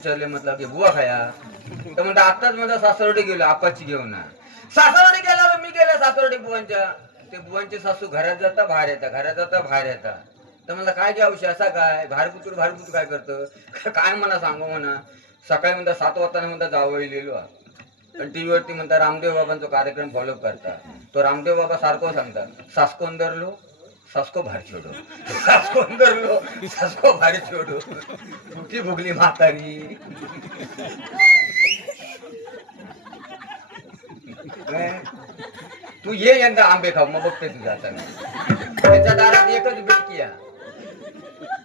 विचारले म्हटलं की बुवा खाया तर म्हणता आताच माझा सासरवडी गेलो आपाची घेऊन सासरवडी गेल्यावर मी गेला सासरवडी बुवांच्या ते बुवांचे सासू घरात जाता बाहेर येता घरात जाता बाहेर येता तर मला काय घ्यावशी असा काय भारपुत्र काय करतं काय म्हणा सांगू म्हणा सकाळी म्हणता 7 वाजता म्हणता जावळलेलो पण टीव्ही वरती म्हणता रामदेव बाबांचा कार्यक्रम फॉलो करता तो रामदेव बाबा सारखं सांगता सासको अंदरलो सासको बाहेर छोडो सासको अंदरलो सासको बाहेर छोडो तुझी भुगली म्हातारी तू ये यंदा आंबे खाऊ मग बघते तू जाताना त्याच्या दारात एकच बिटकिया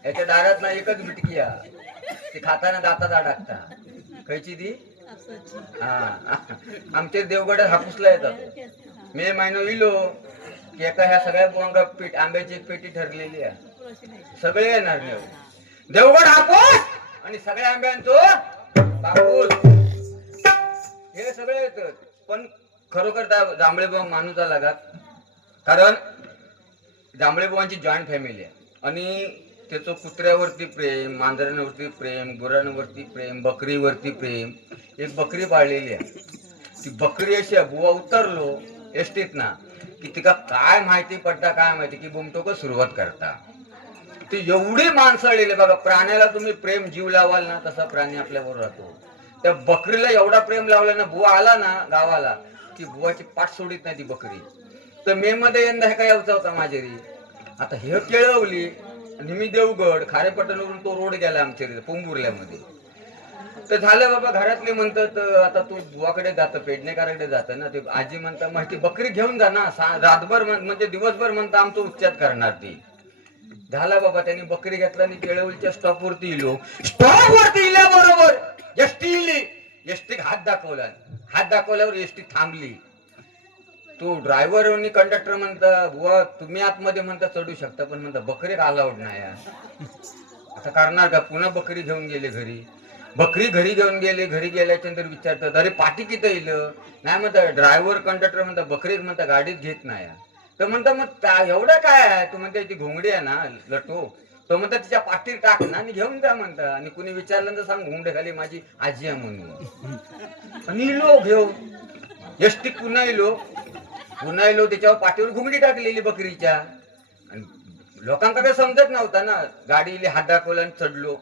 याच्या दारात ना एकच बिटकिया ती खाताना दातात अडकता खायची ती हा आमचे देवगडात हापूसला येतात मे महिनो इलो की एका ह्या सगळ्या बुवांगा पीठ आंब्याची एक पेटी ठरलेली आहे सगळे येणार देवगड हापूस आणि सगळ्या आंब्यांचो कापूस हे सगळे येतात पण खरोखर जांभळे बुवा माणूस लागत कारण जांभळे बुवांची जॉईंट फॅमिली आहे आणि त्याचं कुत्र्यावरती प्रेम मांजरांवरती प्रेम गुरांवरती प्रेम बकरीवरती प्रेम एक बकरी पाळलेली आहे ती बकरी अशी बुवा उतरलो एसटीत ना की तिका काय माहिती पडता काय माहिती की बुमटोक सुरुवात करता ती एवढी माणसाळलेली बघा प्राण्याला तुम्ही प्रेम जीव लावाल ना तसा प्राणी आपल्याबरोबर राहतो त्या बकरीला एवढा प्रेम लावला ना बुवा आला ना गावाला की बुवाची पाठ सोडित नाही ती बकरी तर मे मध्ये यंदा हे काय यायचा होता माझेरी आता हे केळवली आणि मी देवगड खारेपटणवरून तो रोड गेला आमच्या पोंबुर्ल्यामध्ये तर झालं बाबा घरातले म्हणतात आता तू बुवाकडे जातं पेडणेकराकडे जातं ना ते आजी म्हणता माहिती बकरी घेऊन जा ना रातभर म्हणजे दिवसभर म्हणता आमचं उच्चार करणार ती झाला बाबा त्यांनी बकरी घेतला आणि केळवलीच्या स्टॉप वरती इलो स्टॉप वरती इल्याबरोबर एसटी इली एसटी हात दाखवल्यावर एसटी थांबली तो ड्रायव्हर आणि कंडक्टर म्हणता बुवा तुम्ही आतमध्ये म्हणता चढू शकता पण म्हणता बकरी अलाउड नाही आता करणार का पुन्हा बकरी घेऊन गेले घरी बकरी घरी घेऊन गेले घरी गेल्याच्या नंतर विचारतात अरे पाठी किती येईल नाही म्हणता ड्रायव्हर कंडक्टर म्हणता बकरी म्हणता गाडीत घेत नाही तर म्हणता मग एवढं काय आहे तू म्हणता ती घोंगडी आहे ना लटो तो म्हणता तिच्या पाठीत टाक ना आणि घेऊन जा म्हणता आणि कुणी विचारलं तर सांग घोंगडे खाली माझी आजी आहे म्हणून आणि इलो घेऊन एसटी पुन्हा इलो त्याच्यावर पाठीवर घुंगडी टाकलेली बकरीच्या आणि लोकांना काही समजत नव्हता ना गाडीला हात दाखवला आणि चढलो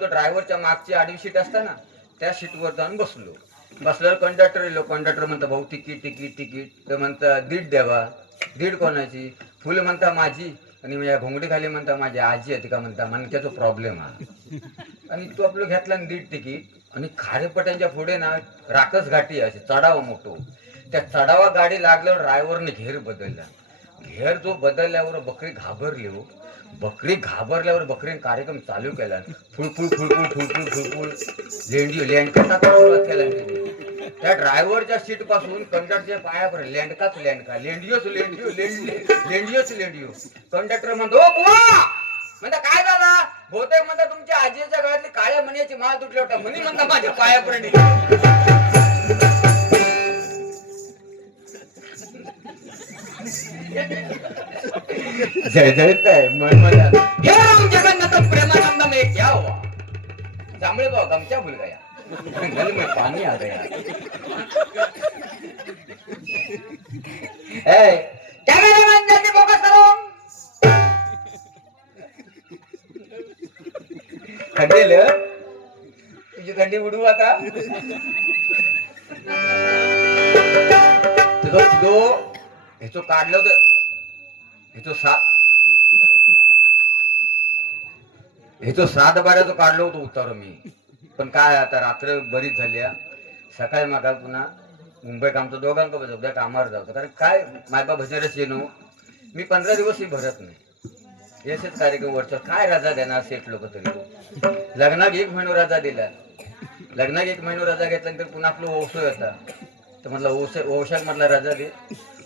तर ड्रायव्हरच्या मागची आडवी सीट असता ना त्या सीटवर जाऊन बसल्यावर कंडक्टर येलो कंडक्टर म्हणता भाऊ तिकीट तर म्हणता 1.5 द्यावा 1.5 कोणाची फुल म्हणता माझी आणि या घोंगडी खाली म्हणता माझी आजी आहे का म्हणता मणक्याचा प्रॉब्लेम आहे आणि तो आपलं घेतला 1.5 तिकीट आणि खारेपट्यांच्या पुढे ना राकस घाटी असे चढावा मोठो त्या चढावा गाडी लागल्यावर ड्रायव्हरने घेर बदलला घेर जो बदलल्यावर बकरी घाबरल्यावर बकरीने कार्यक्रम चालू केला फुळफुळ लेंडका सुरुवात केला त्या ड्रायव्हरच्या सीट पासून कंडक्टरच्या पायापर्यंत लेंडिओ कंडक्टर म्हणतो ओ बुवा म्हणता काय झाला बहुतेक म्हणता तुमच्या आजीच्या गळ्यातली काळ्या मण्याची माळ तुटली होता म्हणी म्हणता माझ्या पायापर्यंत जळजळताय मळमळा हे राम जगन्नाथ प्रेमानंद में क्या हुआ जांभळे बाबा गमचा भूल गया गल में पानी आ गया ए कैमरामैन जल्दी फोकस करो खंडेल तुझी थंडी उडू आता तो ह्याचं काढलं होतं ह्याचं 7 बाऱ्याचं काढलं होतं उतारो मी पण काय आता रात्र बरीच झाली सकाळी मागा पुन्हा मुंबईत आमचं दोघांक बसवत्या कामावर जातो कारण काय मायबा भजनच येणो मी 15 दिवसही भरत नाही याचेच कार्यक्रम वरच्या काय रजा देणार सेठ लोक तरी लग्नात 1 महिना रजा दिला लग्नात 1 महिना रजा घेतल्यानंतर पुन्हा आपलं ओसो येता तर म्हटलं ओशाक म्हटलं रजा दे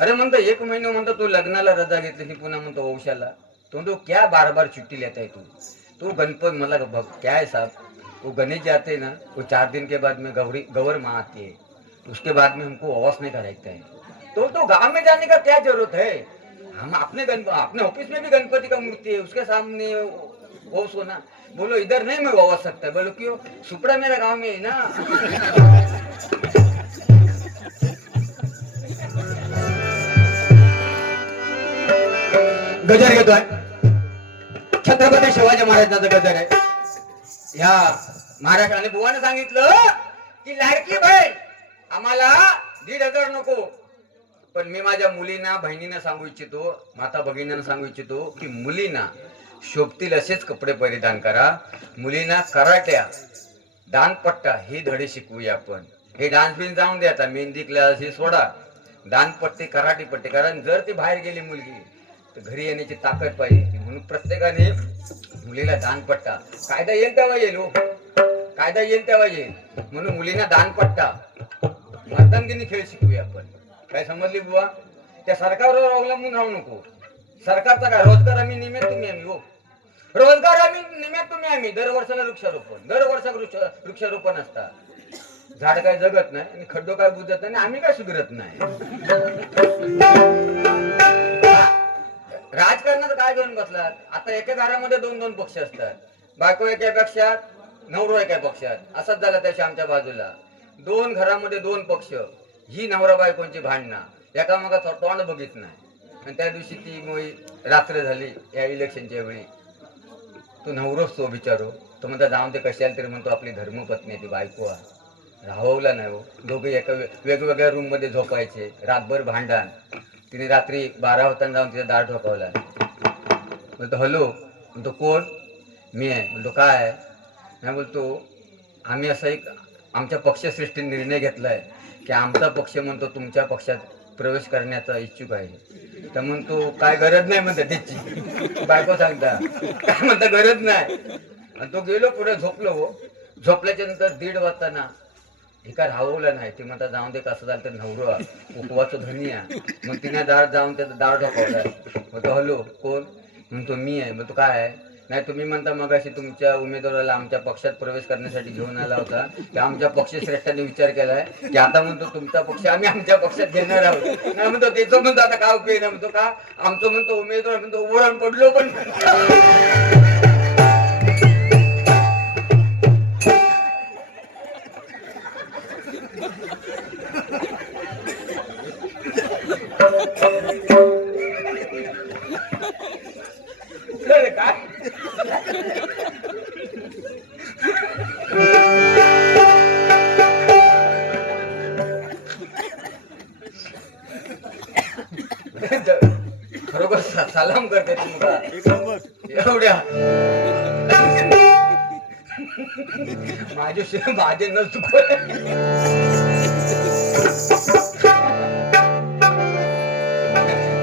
अरे म्हणतो 1 महिना म्हणतो तू लग्नाला रजा घेतली की पुन्हा म्हणतो ओशाला तो म्हणतो क्या बार छुट्टी लेता है तू गणपत मला क्या है साहब वो गणेश जाते हैं ना वो 4 दिन के बाद में गौर माँ आती है उसके बाद में हमको आवाज नहीं कराता है तो गांव में जाने का क्या जरूरत है हम अपने ऑफिस में भी गणपति का मूर्ति है उसके सामने ओ सोना, बोलो इधर नहीं मैं वापस सकता। बोलो क्यों? सुपड़ा मेरा गांव में है ना। गजर घेतोय, छत्रपती शिवाजी महाराजांचा गजर आहे. या महाराष्ट्राने बुवाने सांगितलं की लाडकी बहीण आम्हाला 1,500 नको, पण मी माझ्या मुलींना बहिणींना सांगू इच्छितो, माता भगिनींना सांगू इच्छितो की मुलींना शोभतील असेच कपडे परिधान करा. मुलींना कराट्या, दानपट्टा हे धडे शिकवूया आपण. हे डान्स बिन जाऊन द्या, आता मेहंदी क्लास हे सोडा. दानपट्टे, कराटे पट्टे, कारण जर ती बाहेर गेली मुलगी तर घरी येण्याची ताकद पाहिजे. म्हणून प्रत्येकाने मुलीला दानपट्टा, कायदा येईल तेव्हा येईल हो, कायदा येईल तेव्हा येईल, म्हणून मुलींना दानपट्टा, मर्दानगिरी खेळ शिकूया आपण. काय समजली बुवा? त्या सरकारवर अवलंबून राहू नको. सरकारचा काय रोजगार आम्ही निमित्त तुम्ही आम्ही हो, रोजगार आम्ही निमित्त तुम्ही आम्ही. दरवर्षाला वृक्षारोपण, दरवर्षाला वृक्षारोपण असतात. झाड काय जगत नाही आणि खड्डो काय बुजत नाही, आम्ही काय सुधरत नाही. राजकारणात काय घेऊन बसलात? आता एका घरामध्ये 2-2 पक्ष असतात. बायको एका पक्षात, नवरो एका पक्षात. असंच झालं त्याच्या आमच्या बाजूला 2 घरामध्ये 2 पक्ष. ही नवरा बायकोंची भांडणं, एकामेकाचं तोंड बघित नाही. आणि त्या दिवशी ती रात्र झाली या इलेक्शनच्या वेळी. तो नवरोच तो विचारो, तो म्हणता जाऊन ते कशाला तरी म्हणतो आपली धर्मपत्नी ती बायको राहवला नाही हो. दोघे एका वेगवेगळ्या रूम मध्ये झोपायचे, रातभर भांडण. तिने रात्री 12 वाजता जाऊन तिचा दार ठोकावला. बोलतो हॅलो, म्हणतो कोण? मी आहे. बोलतो काय? नाही. बोलतो आम्ही असा एक आमच्या पक्षश्रेष्ठीने निर्णय घेतलाय की आमचा पक्ष म्हणतो तुमच्या पक्षात प्रवेश करण्याचा इच्छुक आहे. तर म्हणतो काय गरज नाही म्हणता त्याची. बायको सांगता काय म्हणता गरज नाही. आणि तो गेलो पुढे झोपलो हो. झोपल्याच्या नंतर 1:30 वाजता ना हे काय राहवलं नाही. ते म्हणता जाऊन दे, कसं झालं तर नवरो उपवाचं धनी आहे. मग तिने दार जाऊन त्याचा दार ठोकावला. म्हणतो हॅलो कोण? म्हणतो मी आहे. म्हणतो काय आहे? नाही तुम्ही म्हणता मगाशी तुमच्या उमेदवाराला आमच्या पक्षात प्रवेश करण्यासाठी घेऊन आला होता, की आमच्या पक्षश्रेष्ठांनी विचार केलाय की आता म्हणतो तुमचा पक्ष आम्ही आमच्या पक्षात घेणार आहोत. नाही म्हणतो त्याचं म्हणतो आता काय उपयोग नाही. म्हणतो का? आमचं म्हणतो उमेदवार म्हणतो उभं राहून पडलो पण. काय खरोखर सलाम करते तुम्हाला एवढ्या माझे न चुक.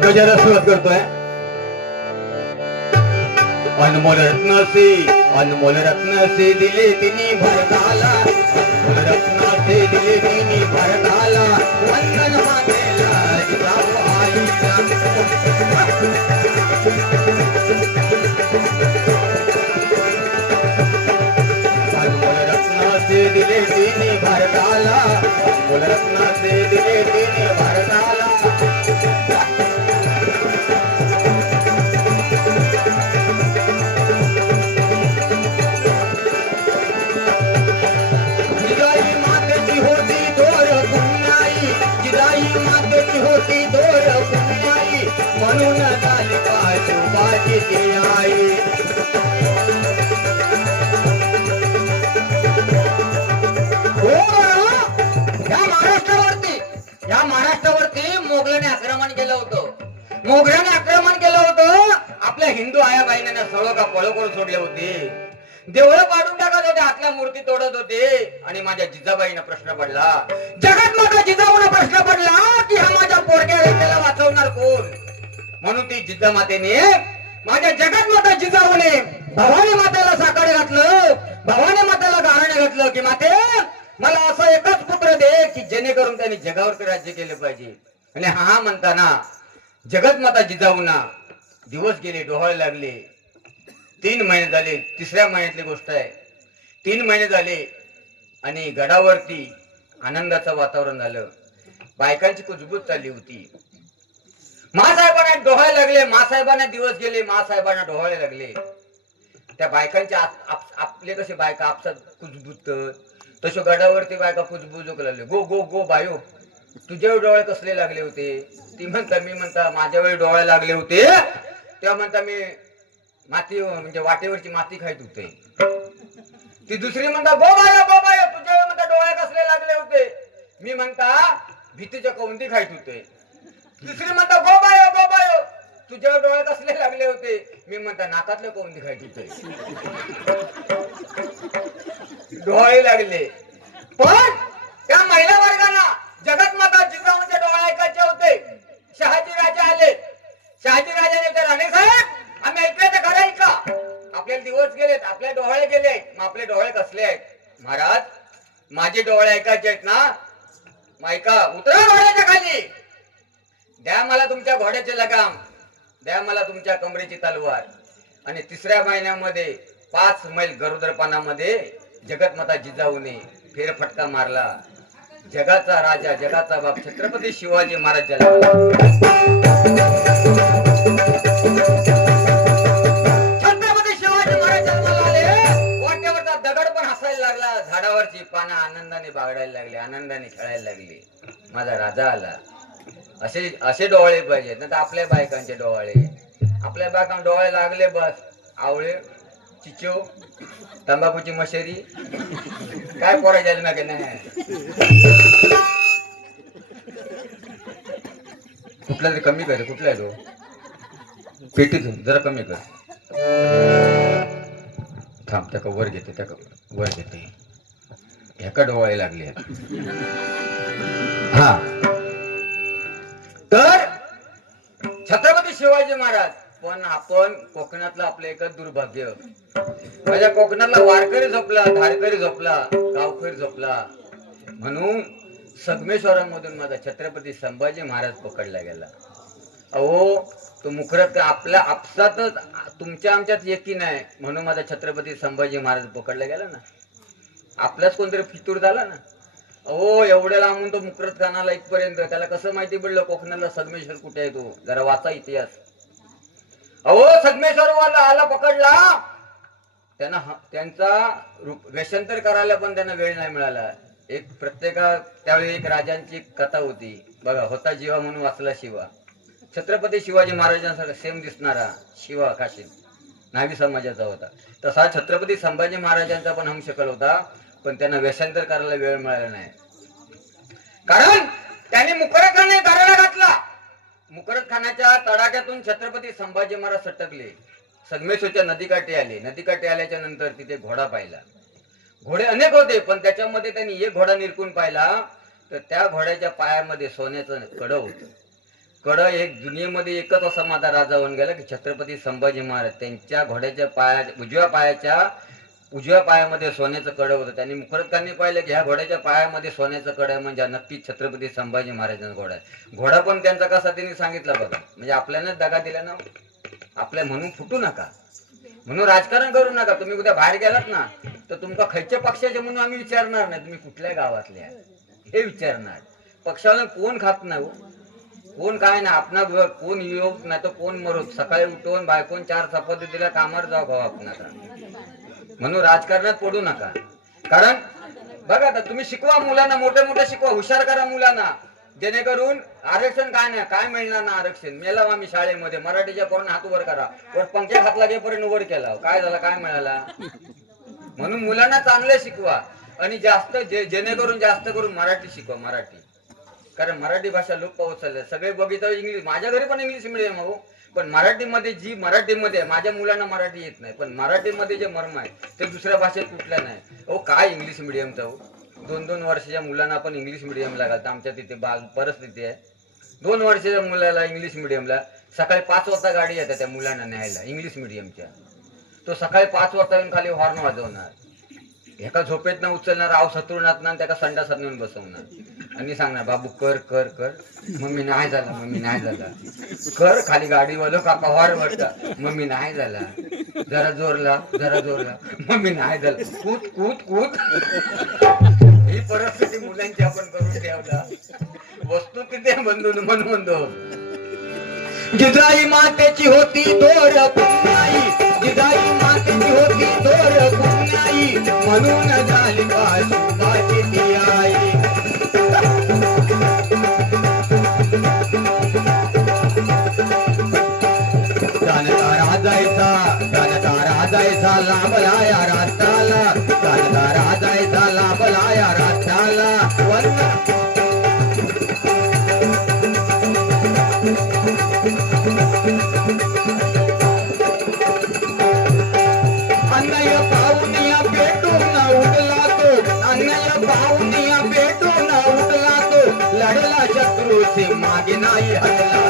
गजाला सुरुवात करतोय. अनमोल रत्न से दिले तिनी भरताला, अनमोल रत्न से दिले तिनी भरताला, वंदन मातेला जिजाऊ आईला. अनमोल रत्न से दिले तिनी भरताला, अनमोल रत्न से दिले तिनी भरताला. होती दोर पुण्याई, म्हणून झाली पाचोबाची ती आई. या महाराष्ट्रावरती मोगलाने आक्रमण केलं होतं. मोगलाने आक्रमण केलं होतं. आपल्या हिंदू आया बहिणींना सळो का पळो करून सोडले होते. देवळं पाडून टाकत होते, आतल्या मूर्ती तोडत होते. आणि माझ्या जिजाबाईंना प्रश्न पडला, जगात माझा जिजाऊला प्रश्न पडला की हा माझ्या पोरक्या व्यक्तीला वाचवणार कोण. म्हणून ती जिजामातेने, माझ्या जगात माता जिजाऊने भवानी मातेला साकडे घातलं, भवानी मातेला गारणे घातलं की माते मला असं एकच पुत्र दे की जेणेकरून त्यांनी जगावर राज्य केले पाहिजे. आणि हा म्हणताना जगत माता जिजाऊना दिवस गेले, डोहाळे लागले. 3 महिने झाले. 3ऱ्या महिन्यातली गोष्ट आहे. 3 महिने झाले आणि गडावरती आनंदाचं वातावरण झालं. बायकांची कुजबूज चालली होती. मासाहेबांना डोहाळे लागले. मासाहेबांना दिवस गेले. मासाहेबांना डोहाळे लागले. त्या बायकांच्या आपले कसे बायका आपसात कुजबुजत तसे गडावरती बायका कुजबुजू लागले. गो गो गो बायो, तुझे डोळे कसले लागले होते? ती म्हणता मी म्हणता माझ्या वेळी डोळे लागले होते तेव्हा म्हणता मी माती म्हणजे वाटेवरची माती खायत होते. ती दुसरी म्हणता गो बायो तुझ्या वेळी म्हणता डोळे कसले लागले होते? मी म्हणता भीतीच्या कवंदी खायत होते. तिसरी म्हणता गो बायो तुझ्या डोळे कसले लागले होते? मी म्हणता नाकातले कवंदी खायत होते. डोळे लागले. पण त्या महिला वर्गाला जगत माता जिजाऊंचे डोळे ऐकायचे होते. शहाजी राजे आले. शहाजी राजाने तर राणे साहेब आम्ही ऐकले तर खरं ऐका. आपल्याला दिवस गेलेत, आपले डोळे गेले, मग आपले डोळे कसले आहेत? महाराज माझे डोळे ऐकायचे आहेत ना? मायका उतरा घोड्याच्या खाली. द्या मला तुमच्या घोड्याचे लगाम, द्या मला तुमच्या कमरेची तलवार. आणि तिसऱ्या महिन्यामध्ये 5 मैल गरोदरपणामध्ये जगतमाता जिजाऊने फेरफटका मारला. जगाचा राजा जगाचा बाप छत्रपती शिवाजी महाराज जन्माला. छत्रपती शिवाजी महाराज जन्माला आले. वाटेवरचा दगड पण हसायला लागला, झाडावरची पानं आनंदाने बागडायला लागली, आनंदाने खेळायला लागली. माझा राजा आला. असे डोळे पाहिजेत ना. तर आपल्या बायकांचे डोळे, आपल्या बायकांना डोळे लागले बस आवळे चिचो तंबाखूची मशेरी काय पोरायला ना की नाही. कुठला तरी कमी कर. कुठला आहे तो? पेटीतून जरा कमी कर. थांब त्या वर घेते, त्या वर घेते. ह्याका डोळे लागले. हा तर छत्रपती शिवाजी महाराज. पण आपण कोकणातलं आपलं एकच दुर्भाग्य, माझ्या कोकणातला वारकरी झोपला, धारकरी झोपला, गावकरी झोपला म्हणून संगमेश्वरामधून माझा छत्रपती संभाजी महाराज पकडला गेला. अहो तो मुखरत आपल्या आपसातच तुमच्या आमच्यात एकी नाही म्हणून माझा छत्रपती संभाजी महाराज पकडला गेला ना. आपल्याच कोणतरी फितूर झाला ना. अहो एवढ्या लांबून तो मुकरत खानाला इथपर्यंत, त्याला कसं माहिती पडलं कोकणाला संगमेश्वर कुठे आहे? तो जरा वाचा इतिहास. अहो संगमेश्वर वाला आला पकडला, त्यांचा वेषांतर करायला पण त्यांना वेळ नाही मिळाला. एक त्यावेळी एक राजांची कथा होती बघा, होता जीवा म्हणून वाचला शिवा. छत्रपती शिवाजी महाराजांसारखा सेम दिसणारा शिवा काशी नावी समाजाचा होता. तसा छत्रपती संभाजी महाराजांचा पण हमशकल होता, पण त्यांना वेषांतर करायला वेळ मिळाला नाही. कारण त्यांनी मुकरत खानाने घराला घातला. मुकरत खानाच्या तडाख्यातून छत्रपती संभाजी महाराज सटकले. संगमेश्वरच्या नदीकाठी आले. नदीकाठी आल्याच्या नंतर तिथे घोडा पाहिला. घोडे अनेक होते, पण त्याच्यामध्ये त्यांनी एक घोडा निरकून पाहिला. तर त्या घोड्याच्या पायामध्ये सोन्याचं कडं होतं. कडं एक दुनियेमध्ये एकच असा माझा राजा होऊन गेला की छत्रपती संभाजी महाराज त्यांच्या घोड्याच्या उजव्या पायामध्ये सोन्याचं कडं होतं. त्यांनी मुखरतखांनी पाहिलं की ह्या घोड्याच्या पायामध्ये सोन्याचं कडं म्हणजे नक्कीच छत्रपती संभाजी महाराजांचा घोडा आहे. घोडा पण त्यांचा कसा त्यांनी सांगितलं बघा, म्हणजे आपल्यालाच दगा दिला ना. आपल्या म्हणून फुटू नका, म्हणून राजकारण करू नका. तुम्ही उद्या बाहेर गेलात ना तर तुमका खयच्या पक्षाचे म्हणून आम्ही विचारणार नाही, तुम्ही कुठल्या गावातल्या हे विचारणार. पक्षाला कोण खात नाही, कोण काय ना आपणा कोण योग नाही तर कोण मरो. सकाळी उठवून बायकोन 4 चपाती दिला कामावर जाऊ खावा आपणाला. म्हणून राजकारणात पडू नका. कारण बघा आता तुम्ही शिकवा मुलांना, मोठे मोठे शिकवा, हुशार करा मुलांना, जेणेकरून आरक्षण काय नाही काय मिळणार ना. आरक्षण मेला आम्ही शाळेमध्ये मराठीच्या पोरांना हात वर करा, वर पंख्या हात लागेपर्यंत वर केला, काय झाला काय मिळाला. म्हणून मुलांना चांगले शिकवा आणि जेणेकरून जास्त करून मराठी शिकवा. मराठी, कारण मराठी भाषा लोप पावत चालली. सगळे बघितलं इंग्लिश, माझ्या घरी पण इंग्लिश मिडियम हो, पण मराठीमध्ये माझ्या मुलांना मराठी येत नाही, पण मराठीमध्ये जे मर्म आहे ते दुसऱ्या भाषेत कुठलं नाही. हो काय इंग्लिश मिडियमचं हो, 2-2 वर्षाच्या मुलांना आपण इंग्लिश मिडियमला घालतो. आमच्या तिथे परिस्थिती आहे, 2 वर्षाच्या मुलाला इंग्लिश मिडियमला सकाळी 5 वाजता गाडी येते त्या मुलांना न्यायला इंग्लिश मिडियमच्या. तो सकाळी 5 वाजता येऊन खाली हॉर्न वाजवणार, एका झोपेत न उचलणार, आव सतरुणात ना त्याला संडासात नेऊन बसवणार आणि सांगणार बाबू कर कर कर. मम्मी नाही झाला, मम्मी नाही झाला. कर खाली गाडीवालं काका हॉर्न वाटतं, मम्मी नाही झाला, जरा जोरला जरा जोरला, मम्मी नाही झालं, कूद कूद कूद. ही परिस्थिती मुलांची आपण करून ठेवला. वस्तू तिथे बंधून म्हणतो जिजाई मातेची होती दोर पुन्हाई. जिजाई मातेची होती थोर पुण्याई म्हणून झाली पाशुबाची ती आई जानता राजायचा लाभला या राष्ट्राला जानता राजायचा लाभला या राष्ट्राला अन्नय पाहुनिया भेटून उठला तो अन्नय पाहुनिया भेटून उठला तो लढला शत्रूचे मागे नाही हटला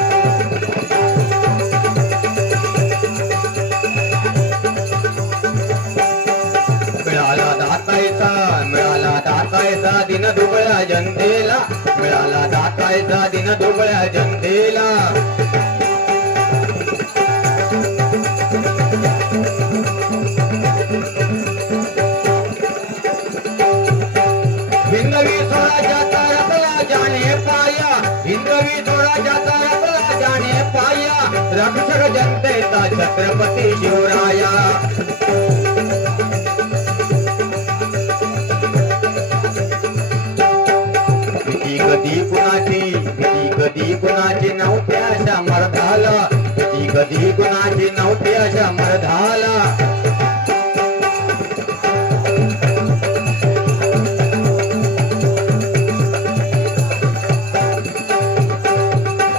मिळाला दातायचा दिन दुबळ्या जनतेला मिळाला दातायचा दिन दुबळ्या जनतेला हिंदवी स्वराज्याचा रपला जाणे पाया हिंदवी स्वराज्याचा रपला जाणे पाया रक्षक जनतेचा छत्रपती शिवराया कधी कुणाची नव्हती अशा मर्दाला कधी कुणाची नव्हती अशा मर्दाला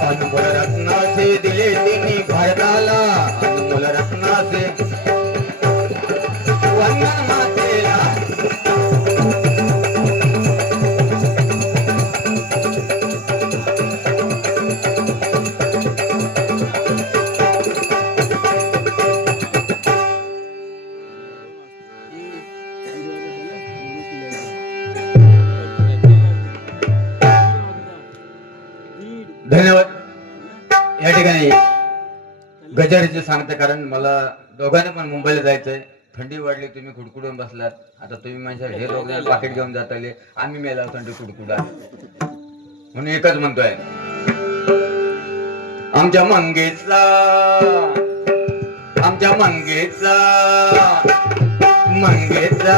अनमोल रत्नाचे दिले तिने भारताला अनमोल रत्नाचे वंदन मातेला धन्यवाद. या ठिकाणी गजारीचे सांगते कारण मला दोघांना पण मुंबईला जायचंय थंडी वाढली तुम्ही खुडकुडून बसलात आता तुम्ही माझ्या हे लोक पाकिट घेऊन जात आले आम्ही मेला थंडी खुडकुडा म्हणून एकच म्हणतोय आमच्या मंगेचा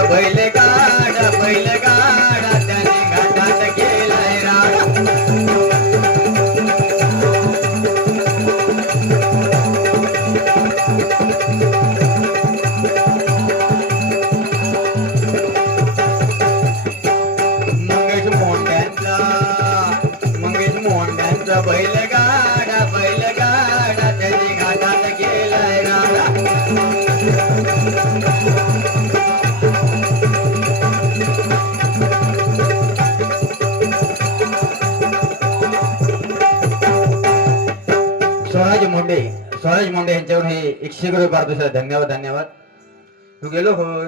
बैलगाडा त्याने घाटात गेलाय राडा बैलगाडा त्याने घाटात गेलाय राडा स्वराज मोंडे यांच्यावर हे 100 रुपये पारितोषिक धन्यवाद तू गेलो होय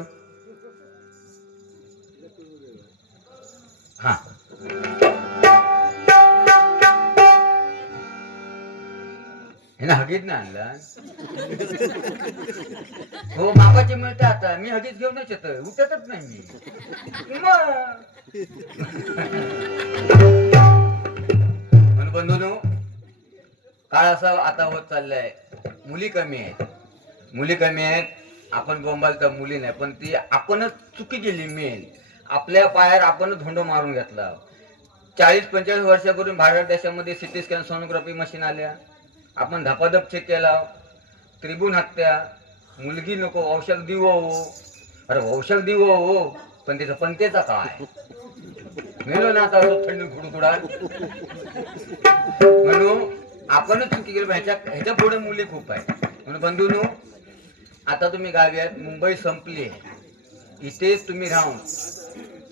हा हे हगीज ना आणला हो मापाचे मिळते आता मी हगीज घेऊनच येत उठतच नाही मी म्हणून बंधूनो काळ असा आता होत चाललाय मुली कमी आहेत आपण बोंबालता मुली नाही पण ती आपणच चुकी केली मेन आपल्या पायावर आपणच धोंडो मारून घेतला 40-45 वर्षापूर्वी भारत देशामध्ये सिटी स्कॅन सोनोग्राफी मशीन आल्या आपण धपाधप चेक केला त्रिभुवन हत्या मुलगी नको औषध दिवो अरे औषध दिवो हो पण त्याचा पंतेचा काय मेलो ना आता थंडी खुडखुडा म्हणून आपणच चुकी केली ह्याच्या पुढे मुली खूप आहे म्हणून बंधूंनो आता तुम्ही गावी आहेत मुंबई संपली आहे इथे तुम्ही राहून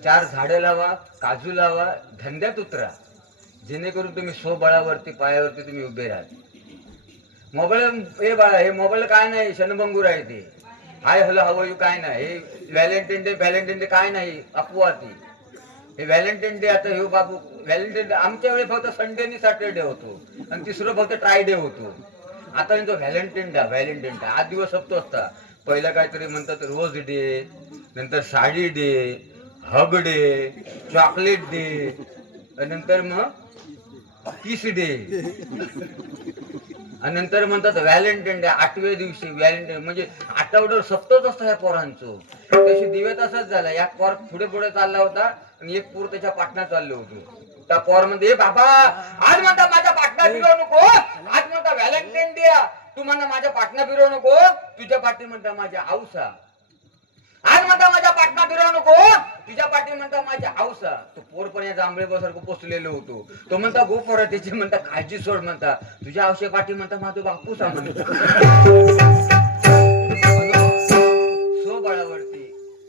4 झाडं लावा काजू लावा धंद्यात उतरा जेणेकरून तुम्ही स्वबळावरती पायावरती तुम्ही उभे राहा मोबाईल हे बाळा हे मोबाईल काय नाही शनभंगूर आहे ते हाय हॅलो हवं यू काय नाही हे व्हॅलेंटाईन डे काय नाही अपवादी हे व्हॅलेंटाईन डे आता हे बाबू व्हॅलेंटाईन डे आमच्या वेळी फक्त संडे आणि सॅटरडे होतो आणि तिसरं फक्त ट्रायडे होतो आता तो व्हॅलेंटाईन डे 8 दिवस हप्तो असता पहिला काहीतरी म्हणतात रोज डे नंतर sari day hug day chocolate day नंतर मग किस डे आणि नंतर म्हणतात व्हॅलेंटाईन डे, 8व्या दिवशी व्हॅलेंटाईन म्हणजे आठवड्यावर सप्तच असतं ह्या पोरांचं. तशी दिवे तसाच झाला. एक पोर पुढे पुढे चालला होता आणि एक पोर त्याच्या पाटणा चाललो होतो. त्या पोर म्हणते बाबा आज म्हणता माझ्या पाटणा फिरवू नको, आज म्हणता व्हॅलेंटाईन डे, तू म्हणता माझ्या पाटणा फिरवू नको, तुझ्या पाठी म्हणता माझ्या औसा. आज म्हणता माझ्या पाटणा फिरवू नको, तुझ्या पाठी म्हणता माझ्या औसा. तो पोर पण या जांभळेबासारखं पोचलेलो होतो. तो म्हणता गो पोरा त्याची म्हणता काळजी सोड, म्हणता तुझ्या औषा पाठी म्हणता माझा बापूसा म्हणता. सो बाळावरती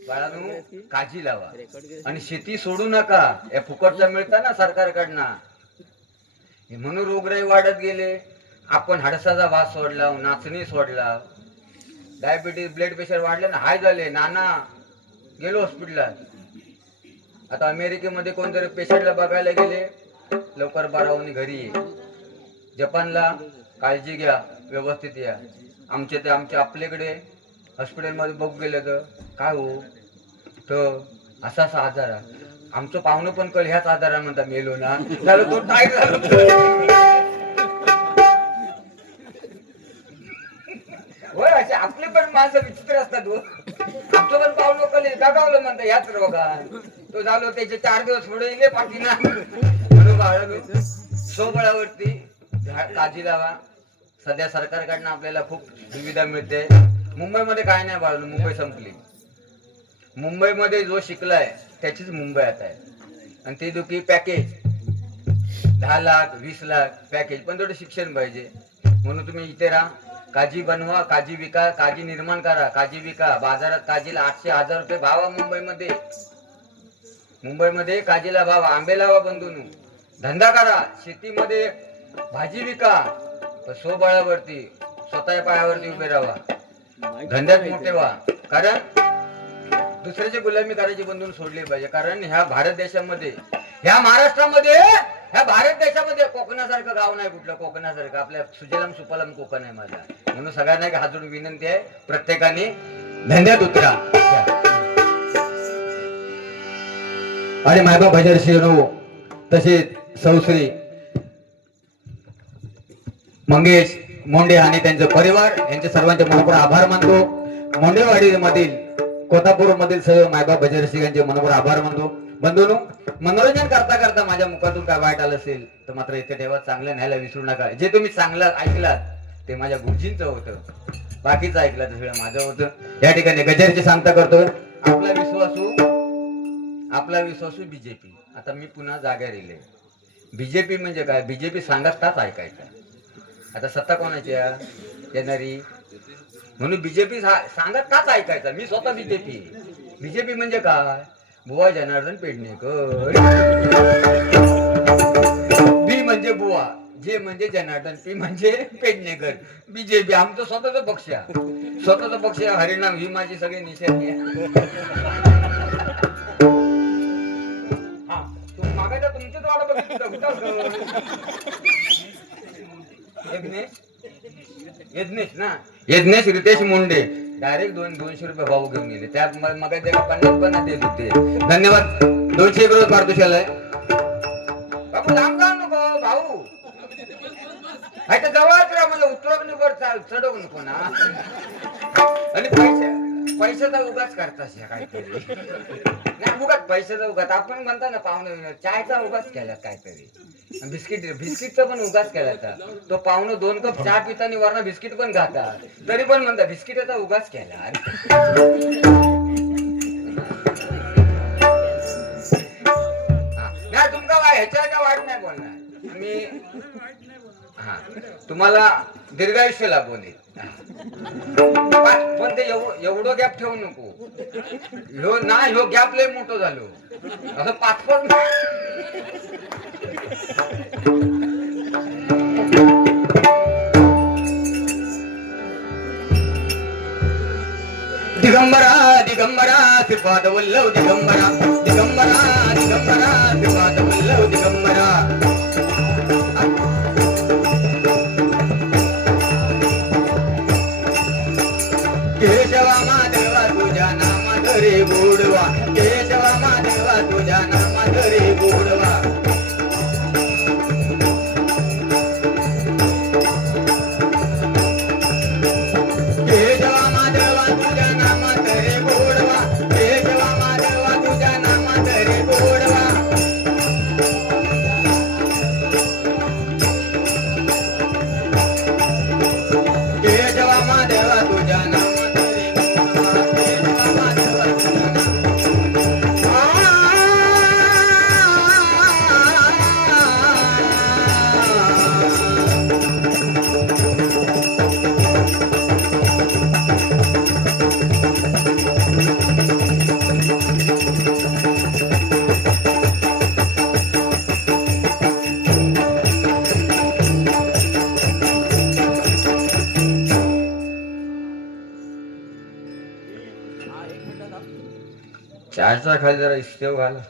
बाळांनो काळजी लावा आणि शेती सोडू नका. या फुकटचा मिळता ना सरकारकडनं, म्हणून रोगराई वाढत गेले. आपण हाडसाचा भात सोडला, नाचणी सोडला, डायबिटीज ब्लड प्रेशर वाढले ना, हाय झाले. नाना गेलो हॉस्पिटलला. आता अमेरिकेमध्ये कोणतरी पेशंटला बघायला गेले, लवकर बरा होऊन घरी ये. जपानला काळजी घ्या, व्यवस्थित या. आमच्या आपल्याकडे हॉस्पिटलमध्ये बघू गेलं तर काय हो तर असा आजार आहे. आमचं पाहुणं पण कळ ह्याच आजारा म्हणता मेलो ना झालं तो काय झालं. होय असे आपले पण माणसं विचित्र असतात हो. आमचं पण पाहुणं कळे गावलं म्हणता ह्याच रोगा तो झालो. त्याचे 4 दिवस पुढे येले पाठीना. म्हणून बाळांनो स्वबळावरती काळजी लावा. सध्या सरकारकडनं आपल्याला खूप सुविधा मिळते. मुंबईमध्ये काय नाही बाळांनो, मुंबई संपली. मुंबईमध्ये जो शिकलाय त्याचीच मुंबई आता आहे. आणि ते दुखी पॅकेज 10 लाख 20 लाख पॅकेज, पण थोडं शिक्षण पाहिजे. म्हणून तुम्ही इथे राहा, काजी बनवा, काजी विका, काजी निर्माण करा, काजी विका. बाजारात काजीला 800-1000 रुपये भाव आहे मुंबईमध्ये. मुंबईमध्ये काजीला भाव. आंबे लावा बंधूंनो, धंदा करा, शेतीमध्ये भाजी विका. स्वबळावरती स्वतः पायावरती उभे राहा, धंद्यात मोठे व्हा. कारण दुसऱ्याची गुलामी करायची बंधून सोडली पाहिजे. कारण ह्या भारत देशामध्ये, ह्या महाराष्ट्रामध्ये, ह्या भारत देशामध्ये कोकणासारखं गाव नाही कुठलं. कोकणासारखं आपल्या सुजलाम सुफलाम कोकण आहे माझा. म्हणून सगळ्यांना एक हात जोडून विनंती आहे, प्रत्येकाने धंद्यात उतरा. आणि मायबा भजर शिरो तसेच सौश्री मंगेश मोंडे आणि त्यांचे परिवार यांचे सर्वांचे मनपूर आभार मानतो. मोंडेवाडी मधील कोल्हापूर मधील सर्व मायबाप भजरसिंग यांचे मनपूर आभार मानतो. बंधूंनो, मनोरंजन करता करता माझ्या मुखातून काय वाईट आलं असेल तर मात्र इथे ठेवा, चांगलं न्यायला विसरू नका. जे तुम्ही चांगलं ऐकलात ते माझ्या गुरुजींचं होतं, बाकीचं ऐकलं तर सगळं माझं होतं. या ठिकाणी गजरची सांगता करतो. आपला विश्वासू बीजेपी. आता मी पुन्हा जागा रिले. बीजेपी म्हणजे काय? बीजेपी सांगत ताच ऐकायचा. आता सत्ता कोणाची येणारी, म्हणून बीजेपी सांगत ताच ऐकायचा. मी स्वतः बीजेपी. बीजेपी म्हणजे काय? बुवा जनार्दन पेडणेकर. बी म्हणजे बुवा, जे म्हणजे जनार्दन, पी म्हणजे पेडणेकर. बीजेपी आमचं स्वतःचा पक्ष. स्वतःचा पक्ष, हरिनाम ही माझी सगळी निशाणी आहे. हा मागायचा तुमचीच वाट बघितलं. यज्ञेश ना, यज्ञेश रितेश मुंडे डायरेक्ट 200 रुपये भाऊ घेऊन गेले. त्यात मग 50 देत होते. धन्यवाद. 201 रोज पारदोशाला आहे बाबू. लांब जाऊ नको भाऊ, तर जवळच राहा. मला उतरवणीवर चढवू नको ना. आणि पैशाचा उगाच करतास काहीतरी नाही. उगाच पैशाचा उगाच आपण म्हणता ना पाहुणे चायचा उगाच केला काहीतरी. बिस्किटचा पण उगाच केला. तो पाहुणं 2 कप चहा पितानी वरना बिस्किट पण खातात, तरी पण म्हणता बिस्किटाचा उगाच केला. नाही तुमका ह्याच्या वाट नाही बोलणार मी. हा तुम्हाला दीर्घायुष्य लाभू नये, पण ते एवढं गॅप ठेवू नको. ह्यो गॅप लय मोठं झालो असं 5-5. दिगंबरा दिगंबरा श्रीपाद वल्लभ दिगंबरा. दिगंबरा दिगंबरा श्रीपाद वल्लभ दिगंबरा. केशवा माधवा तुझ्या नामात रे गोडवा. केशवा माधवा तुझ्या नामात रे गोडवा. चारचा खाली जरा शेव घाला